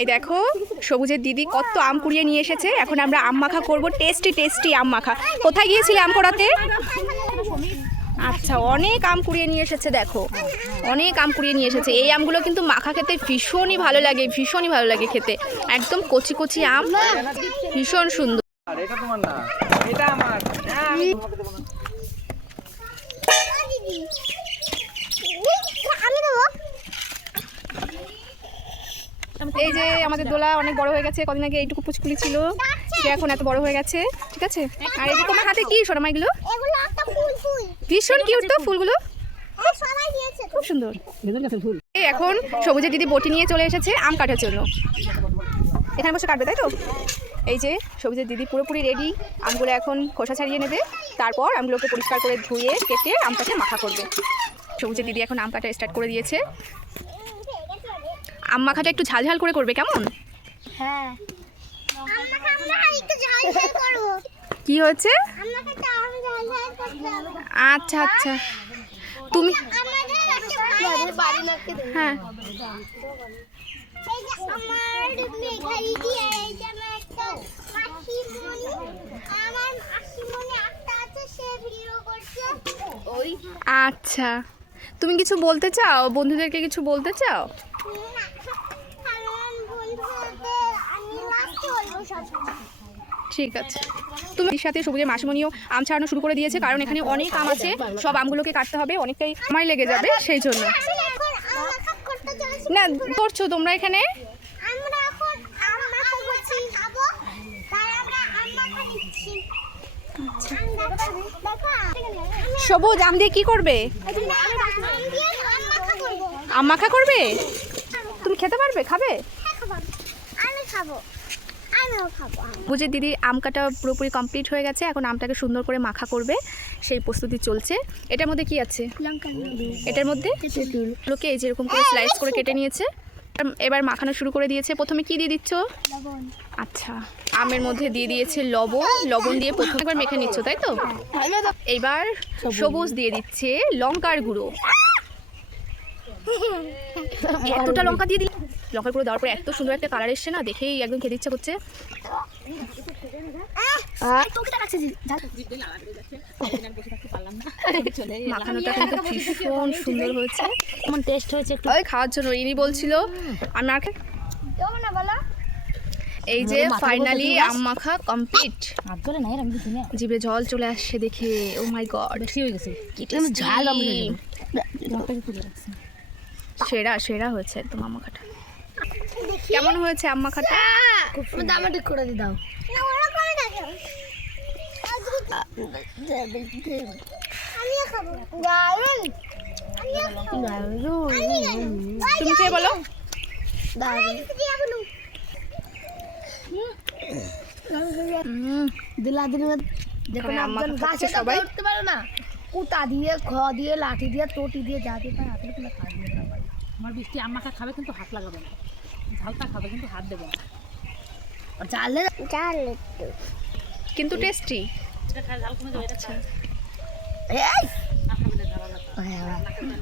এই দেখো সবুজের দিদি কত আম কুড়িয়ে নিয়ে এসেছে। এখন আমরা আম মাখা করব, টেস্টি টেস্টি আম মাখা। কোথায় গিয়েছিলে আম করাতে? আচ্ছা, অনেক আম কুড়িয়ে নিয়ে এসেছে, দেখো অনেক আম কুড়িয়ে নিয়ে এসেছে। এই আমগুলো কিন্তু মাখা খেতে ভীষণই ভালো লাগে, ভীষণই ভালো লাগে খেতে। একদম কচি কচি আম, ভীষণ সুন্দর। এটা তোমার না, এটা আমার। এই যে আমাদের দোলা অনেক বড় হয়ে গেছে, কদিন আগে এইটুকু পুচকুলি ছিল, সে এখন এত বড় হয়ে গেছে, ঠিক আছে। আর এই যে তোমার হাতে কি সোনামা, এগুলো ভীষণ কিউট তো ফুলগুলো, খুব সুন্দর। এই এখন সবুজের দিদি বটি নিয়ে চলে এসেছে আম কাটার জন্য। এখানে বসে কাটবে, তাই তো? এই যে সবুজের দিদি পুরোপুরি রেডি, আমগুলো এখন খোসা ছাড়িয়ে নেবে, তারপর আমগুলোকে পরিষ্কার করে ধুয়ে কেটে আমটাকে মাখা করবে। সবুজের দিদি এখন আম কাটা স্টার্ট করে দিয়েছে। আম মাখাটা একটু ঝাল ঝাল করে করবে, কেমন? হ্যাঁ, কি হয়েছে? আচ্ছা আচ্ছা, তুমি হ্যাঁ আচ্ছা, তুমি কিছু বলতে চাও, বন্ধুদেরকে কিছু বলতে চাও? ঠিক আছে। তুমি সাথে সবুজের মাসিমণিও আম ছাড়ানো শুরু করে দিয়েছে, কারণ এখানে অনেক আম আছে, সব আমগুলোকে কাটতে হবে, অনেকটাই সময় লেগে যাবে, সেই জন্য। না করছো তোমরা এখানে? সবুজ আম দিয়ে কি করবে? আম মাখা করবে? তুমি খেতে পারবে, খাবে? সবুজের দিদি আম কাটা পুরোপুরি কমপ্লিট হয়ে গেছে, এখন আমটাকে সুন্দর করে মাখা করবে, সেই প্রস্তুতি চলছে। এটার মধ্যে কি আছে? এটার মধ্যে লোকে এই যেরকম করে স্লাইস করে কেটে নিয়েছে, এবার মাখানো শুরু করে দিয়েছে। প্রথমে কি দিয়ে দিচ্ছ? আচ্ছা, আমের মধ্যে দিয়ে দিয়েছে লবণ, লবণ দিয়ে প্রথমে একবার মেখে নিচ্ছ, তাই তো? এইবার সবুজ দিয়ে দিচ্ছে লঙ্কার গুঁড়ো। এতটা লঙ্কা দিয়ে দিল, লঙ্কার গুঁড়ো দেওয়ার পরে এত সুন্দর একটা কালার এসছে না, দেখেই একদম খেতে ইচ্ছা করছে। মাখানোটা কিন্তু ভীষণ সুন্দর হয়েছে, কেমন টেস্ট হয়েছে একটু ওই খাওয়ার জন্য ইনি বলছিল। আমি আর এই যে ফাইনালি আম মাখা কমপ্লিট, জিভে জল চলে আসছে দেখে। ও মাই গড, বেশি হয়ে গেছে, ঝাল সেরা সেরা হয়েছে একদম আম মাখাটা। কেমন হয়েছে আম মাখাটা? খুব দামাটি করে দি দাও। তুমি কে বলো? দিলা দিন দেখুন, একজন গাছে সবাই উঠতে পারে না, কুটা দিয়ে খ দিয়ে লাঠি দিয়ে টটি দিয়ে যা দিয়ে পায় হাতে তুলে খাওয়া দিয়ে না। আমার বৃষ্টি আম মাখা খাবে কিন্তু হাত লাগাবে না, ঝালটা খাবে কিন্তু হাত দেবে না। জালে জালে কিন্তু টেস্টি। এটা খায় ঝাল কমে যাবে, এটা আচ্ছা, এই না খাবে না, ঝাল লাগবে।